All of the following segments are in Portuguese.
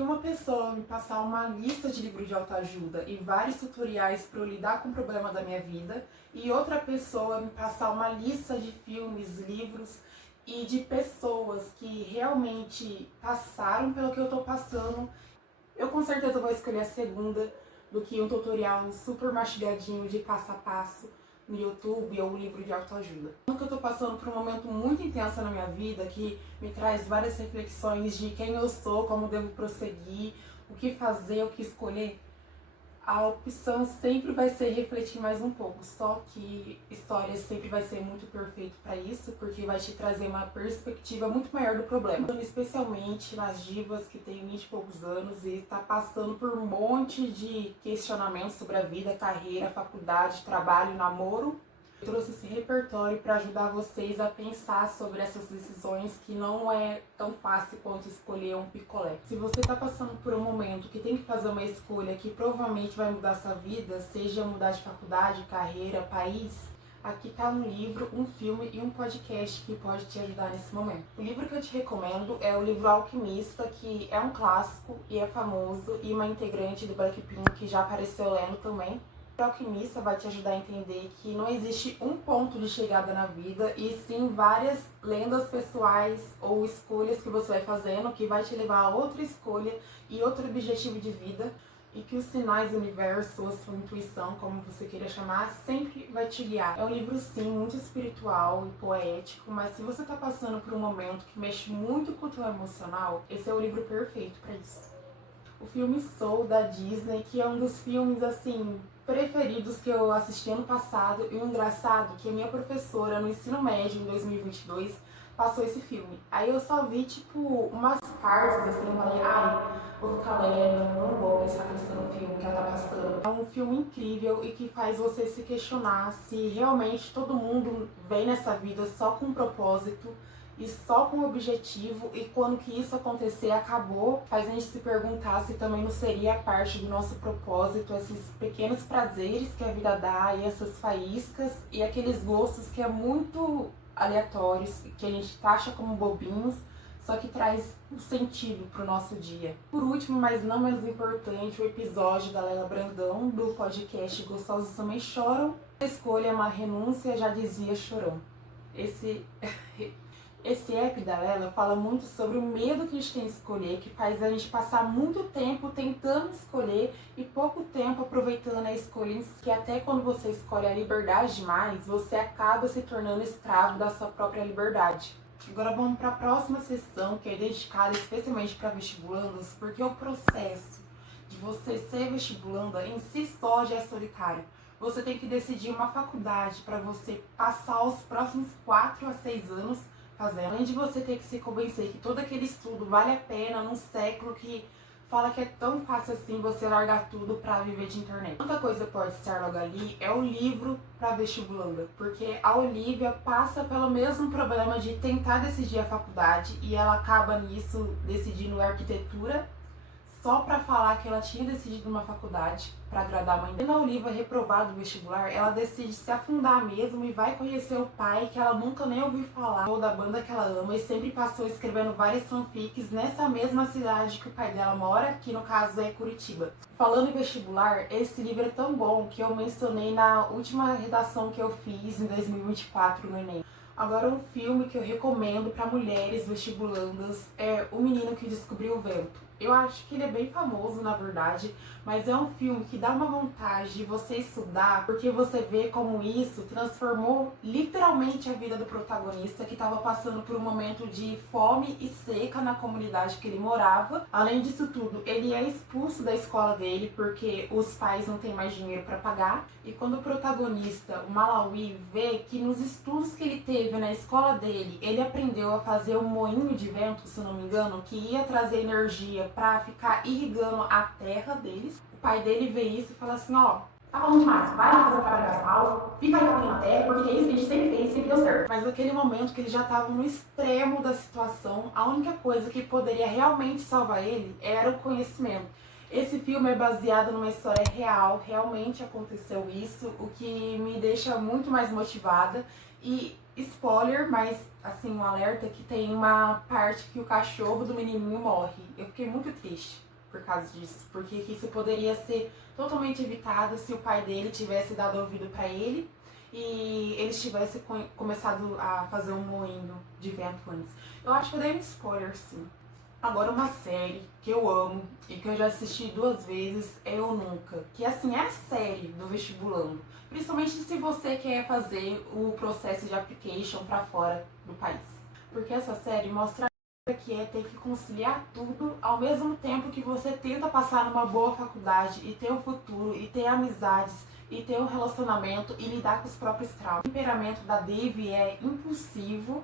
Se uma pessoa me passar uma lista de livros de autoajuda e vários tutoriais para eu lidar com o problema da minha vida, e outra pessoa me passar uma lista de filmes, livros e de pessoas que realmente passaram pelo que eu estou passando, eu com certeza vou escolher a segunda do que um tutorial super mastigadinho de passo a passo no YouTube ou um livro de autoajuda. Eu tô passando por um momento muito intenso na minha vida que me traz várias reflexões de quem eu sou, como devo prosseguir, o que fazer, o que escolher. A opção sempre vai ser refletir mais um pouco, só que história sempre vai ser muito perfeito para isso, porque vai te trazer uma perspectiva muito maior do problema. Especialmente nas divas que têm 20 e poucos anos e tá passando por um monte de questionamentos sobre a vida, carreira, faculdade, trabalho, namoro. Eu trouxe esse repertório para ajudar vocês a pensar sobre essas decisões que não é tão fácil quanto escolher um picolé. Se você está passando por um momento que tem que fazer uma escolha que provavelmente vai mudar sua vida, seja mudar de faculdade, carreira, país, aqui está um livro, um filme e um podcast que pode te ajudar nesse momento. O livro que eu te recomendo é o livro Alquimista, que é um clássico e é famoso, e uma integrante do Blackpink que já apareceu lendo também. O Alquimista vai te ajudar a entender que não existe um ponto de chegada na vida, e sim várias lendas pessoais ou escolhas que você vai fazendo que vai te levar a outra escolha e outro objetivo de vida, e que os sinais do universo, a sua intuição, como você queira chamar, sempre vai te guiar. É um livro sim muito espiritual e poético, mas se você está passando por um momento que mexe muito com o teu emocional, esse é o livro perfeito para isso. O filme Soul, da Disney, que é um dos filmes, assim, preferidos que eu assisti ano passado, e o engraçado é que a minha professora no ensino médio, em 2022, passou esse filme. Aí eu só vi, tipo, umas partes, assim, eu falei, ai, vou ficar lendo, não vou prestar atenção no filme que ela tá passando. É um filme incrível e que faz você se questionar se realmente todo mundo vem nessa vida só com um propósito, e só com o objetivo, e quando que isso acontecer, acabou, faz a gente se perguntar se também não seria parte do nosso propósito, esses pequenos prazeres que a vida dá, e essas faíscas, e aqueles gostos que é muito aleatórios, que a gente taxa como bobinhos, só que traz um sentido pro nosso dia. Por último, mas não menos importante, o episódio da Lela Brandão, do podcast Gostosos Também Choram. A escolha é uma renúncia, já dizia Chorão. Esse app da Lela fala muito sobre o medo que a gente tem de escolher, que faz a gente passar muito tempo tentando escolher e pouco tempo aproveitando a escolha, que até quando você escolhe a liberdade demais, você acaba se tornando escravo da sua própria liberdade. Agora vamos para a próxima sessão, que é dedicada especialmente para vestibulandos, porque o processo de você ser vestibulanda em si só já é solitário. Você tem que decidir uma faculdade para você passar os próximos 4 a 6 anos fazendo. Além de você ter que se convencer que todo aquele estudo vale a pena num século que fala que é tão fácil assim você largar tudo para viver de internet. Outra coisa pode estar logo ali é o livro para vestibulanda, porque a Olivia passa pelo mesmo problema de tentar decidir a faculdade, e ela acaba nisso decidindo arquitetura só para falar que ela tinha decidido uma faculdade para agradar a mãe dela. Quando a Olivia reprovada no vestibular, ela decide se afundar mesmo e vai conhecer o pai, que ela nunca nem ouviu falar, ou da banda que ela ama, e sempre passou escrevendo várias fanfics nessa mesma cidade que o pai dela mora, que no caso é Curitiba. Falando em vestibular, esse livro é tão bom que eu mencionei na última redação que eu fiz em 2024 no Enem. Agora, um filme que eu recomendo para mulheres vestibulandas é O Menino que Descobriu o Vento. Eu acho que ele é bem famoso, na verdade, mas é um filme que dá uma vontade de você estudar, porque você vê como isso transformou literalmente a vida do protagonista, que estava passando por um momento de fome e seca na comunidade que ele morava. Além disso tudo, ele é expulso da escola dele porque os pais não têm mais dinheiro para pagar. E quando o protagonista, o Malawi, vê que nos estudos que ele teve na escola dele, ele aprendeu a fazer um moinho de vento, se não me engano, que ia trazer energia para ficar irrigando a terra deles. O pai dele vê isso e fala assim, ó, tá bom demais, vai lá fazer o trabalho braçal, fica aí caminhando na terra, porque é isso que a gente sempre fez, sempre deu certo. Mas naquele momento que ele já estava no extremo da situação, a única coisa que poderia realmente salvar ele era o conhecimento. Esse filme é baseado numa história real, realmente aconteceu isso, o que me deixa muito mais motivada. E spoiler, mas assim, um alerta, que tem uma parte que o cachorro do menininho morre. Eu fiquei muito triste. por causa disso, porque isso poderia ser totalmente evitado se o pai dele tivesse dado ouvido para ele e eles tivessem começado a fazer um moinho de vento antes. Eu acho que eu dei um spoiler, sim. Agora, uma série que eu amo e que eu já assisti 2 vezes é Eu Nunca, que assim é a série do vestibulando, principalmente se você quer fazer o processo de application para fora do país, porque essa série mostra que é ter que conciliar tudo ao mesmo tempo que você tenta passar numa boa faculdade e ter um futuro e ter amizades e ter um relacionamento e lidar com os próprios traumas. O temperamento da Devi é impulsivo,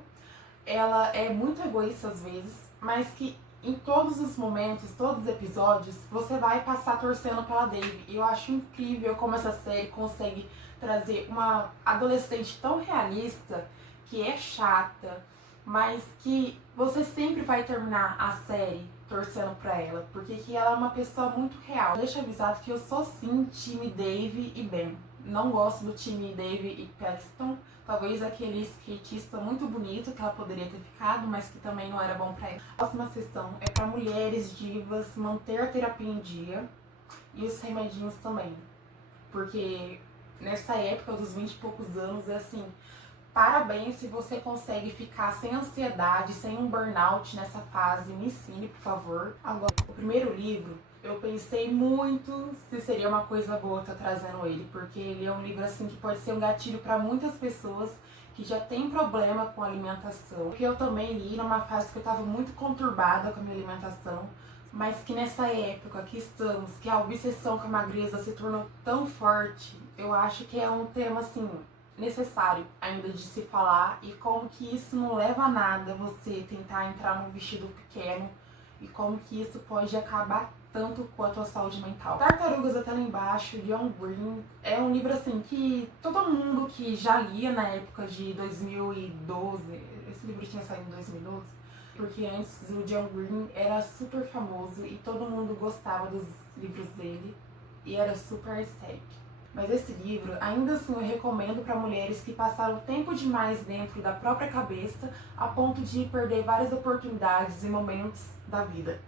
ela é muito egoísta às vezes, mas que em todos os momentos, todos os episódios, você vai passar torcendo pela Devi. E eu acho incrível como essa série consegue trazer uma adolescente tão realista, que é chata, mas que você sempre vai terminar a série torcendo pra ela, porque que ela é uma pessoa muito real. Deixa avisado que eu sou sim time Dave e Ben. Não gosto do time Dave e Paxton. Talvez aquele skatista muito bonito que ela poderia ter ficado, mas que também não era bom pra ela. A próxima sessão é pra mulheres divas manter a terapia em dia e os remedinhos também. Porque nessa época dos 20 e poucos anos, é assim, parabéns se você consegue ficar sem ansiedade, sem um burnout nessa fase. Me ensine, por favor. Agora, o primeiro livro, eu pensei muito se seria uma coisa boa estar trazendo ele, porque ele é um livro assim que pode ser um gatilho para muitas pessoas que já tem problema com alimentação. Porque eu também li numa fase que eu estava muito conturbada com a minha alimentação, mas que nessa época que estamos, que a obsessão com a magreza se tornou tão forte, eu acho que é um tema assim necessário ainda de se falar, e como que isso não leva a nada você tentar entrar num vestido pequeno e como que isso pode acabar tanto quanto a saúde mental. Tartarugas até lá embaixo, John Green, é um livro assim que todo mundo que já lia na época de 2012, esse livro tinha saído em 2012, porque antes o John Green era super famoso e todo mundo gostava dos livros dele e era super estético. Mas esse livro, ainda assim, eu recomendo para mulheres que passaram tempo demais dentro da própria cabeça a ponto de perder várias oportunidades e momentos da vida.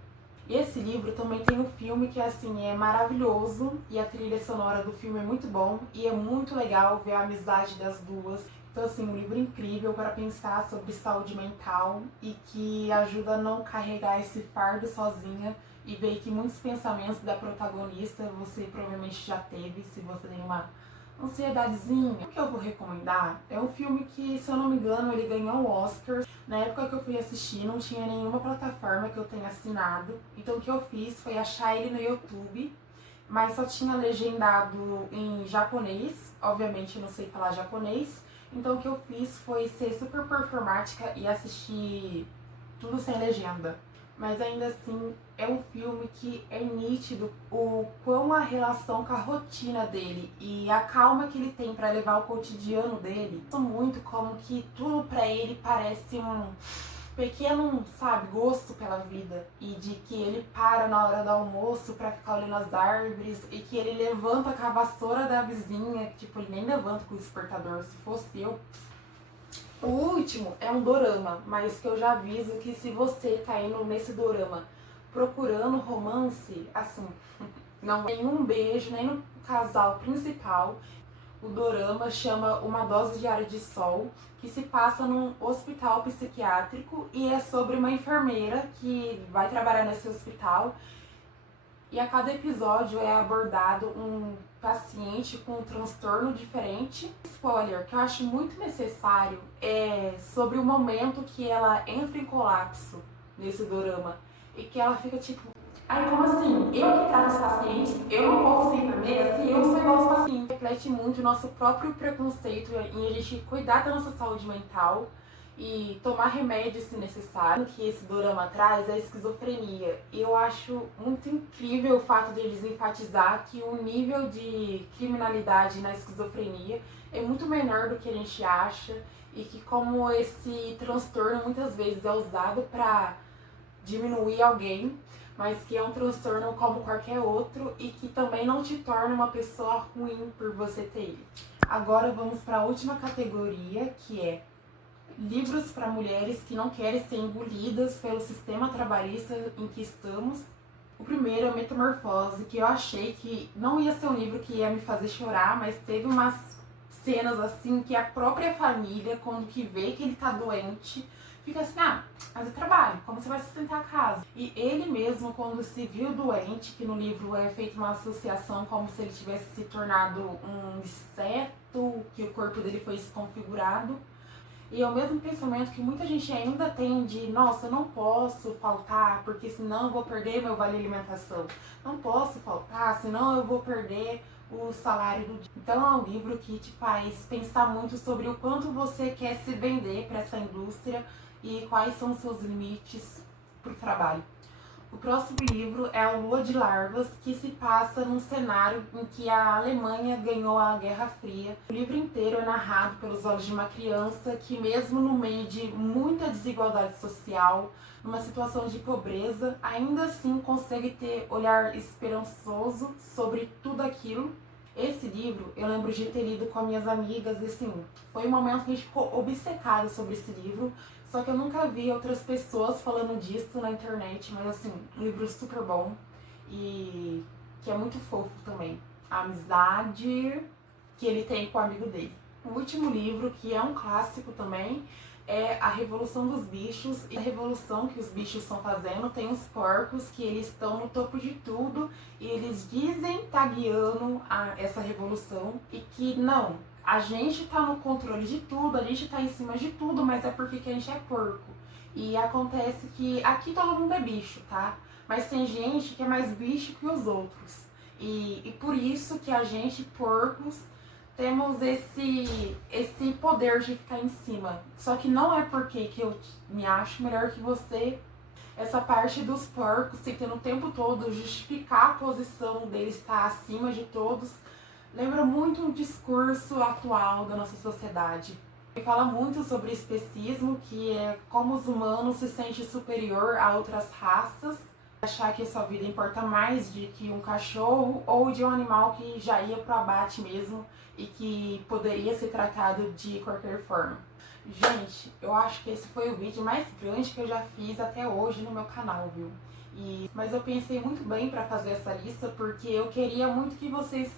E esse livro também tem um filme que assim é maravilhoso e a trilha sonora do filme é muito bom e é muito legal ver a amizade das duas. Então assim, um livro incrível para pensar sobre saúde mental e que ajuda a não carregar esse fardo sozinha e ver que muitos pensamentos da protagonista você provavelmente já teve, se você tem uma ansiedadezinha. O que eu vou recomendar é um filme que, se eu não me engano, ele ganhou o Oscar. Na época que eu fui assistir, não tinha nenhuma plataforma que eu tenha assinado. Então o que eu fiz foi achar ele no YouTube, mas só tinha legendado em japonês. Obviamente eu não sei falar japonês. Então o que eu fiz foi ser super performática e assistir tudo sem legenda. Mas ainda assim é um filme que é nítido o quão a relação com a rotina dele e a calma que ele tem para levar o cotidiano dele, muito como que tudo para ele parece um pequeno, sabe, gosto pela vida, e de que ele para na hora do almoço para ficar olhando as árvores e que ele levanta com a vassoura da vizinha, tipo, ele nem levanta com o despertador. Se fosse eu. O último é um dorama, mas que eu já aviso que se você tá indo nesse dorama procurando romance, assim, não tem um beijo nem no casal principal. O dorama chama Uma Dose Diária de Sol, que se passa num hospital psiquiátrico e é sobre uma enfermeira que vai trabalhar nesse hospital. E a cada episódio é abordado um paciente com um transtorno diferente. Spoiler, que eu acho muito necessário, é sobre o momento que ela entra em colapso nesse dorama. E que ela fica tipo, ai, como assim? Eu que trato os pacientes, eu não posso ser enfermeira, assim, eu sou igual aos pacientes. Reflete muito o nosso próprio preconceito em a gente cuidar da nossa saúde mental e tomar remédio se necessário. O que esse dorama traz é a esquizofrenia. E eu acho muito incrível o fato deles enfatizar que o nível de criminalidade na esquizofrenia é muito menor do que a gente acha e que como esse transtorno muitas vezes é usado para diminuir alguém, mas que é um transtorno como qualquer outro e que também não te torna uma pessoa ruim por você ter ele. Agora vamos para a última categoria, que é livros para mulheres que não querem ser engolidas pelo sistema trabalhista em que estamos O primeiro é Metamorfose, que eu achei que não ia ser um livro que ia me fazer chorar, mas teve umas cenas assim que a própria família, quando que vê que ele tá doente, fica assim, mas é trabalho, como você vai sustentar a casa? E ele mesmo, quando se viu doente, que no livro é feita uma associação como se ele tivesse se tornado um inseto, que o corpo dele foi desconfigurado. E é o mesmo pensamento que muita gente ainda tem de, nossa, eu não posso faltar, porque senão eu vou perder meu vale alimentação. Não posso faltar, senão eu vou perder o salário do dia. Então é um livro que te faz pensar muito sobre o quanto você quer se vender para essa indústria e quais são os seus limites para o trabalho. O próximo livro é o Lua de Larvas, que se passa num cenário em que a Alemanha ganhou a Guerra Fria. O livro inteiro é narrado pelos olhos de uma criança que, mesmo no meio de muita desigualdade social, numa situação de pobreza, ainda assim consegue ter olhar esperançoso sobre tudo aquilo. Esse livro eu lembro de ter lido com as minhas amigas e assim, foi um momento que a gente ficou obcecado sobre esse livro. Só que eu nunca vi outras pessoas falando disso na internet, mas assim, um livro super bom e que é muito fofo também. A amizade que ele tem com o amigo dele. O último livro, que é um clássico também, é A Revolução dos Bichos. E a revolução que os bichos estão fazendo, tem os porcos que eles estão no topo de tudo e eles dizem estar guiando essa revolução e que não, a gente tá no controle de tudo, a gente tá em cima de tudo, mas é porque que a gente é porco. E acontece que aqui todo mundo é bicho, tá? Mas tem gente que é mais bicho que os outros. E por isso que a gente, porcos, temos esse poder de ficar em cima. Só que não é porque que eu me acho melhor que você. Essa parte dos porcos tentando o tempo todo justificar a posição deles estar acima de todos lembra muito um discurso atual da nossa sociedade. Ele fala muito sobre especismo, que é como os humanos se sentem superior a outras raças, achar que a sua vida importa mais de que um cachorro ou de um animal que já ia pro abate mesmo e que poderia ser tratado de qualquer forma. Gente, eu acho que esse foi o vídeo mais grande que eu já fiz até hoje no meu canal, viu? Mas eu pensei muito bem para fazer essa lista porque eu queria muito que vocês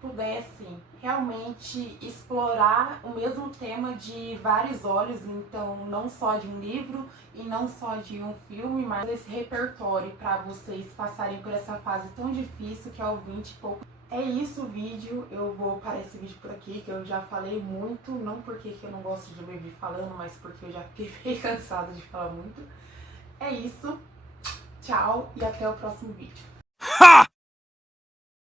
pudessem realmente explorar o mesmo tema de vários olhos, então não só de um livro e não só de um filme, mas esse repertório para vocês passarem por essa fase tão difícil que é o 20 e pouco. É isso o vídeo, eu vou parar esse vídeo por aqui, que eu já falei muito, não porque que eu não gosto de me ouvir falando, mas porque eu já fiquei bem cansada de falar muito. É isso, tchau e até o próximo vídeo.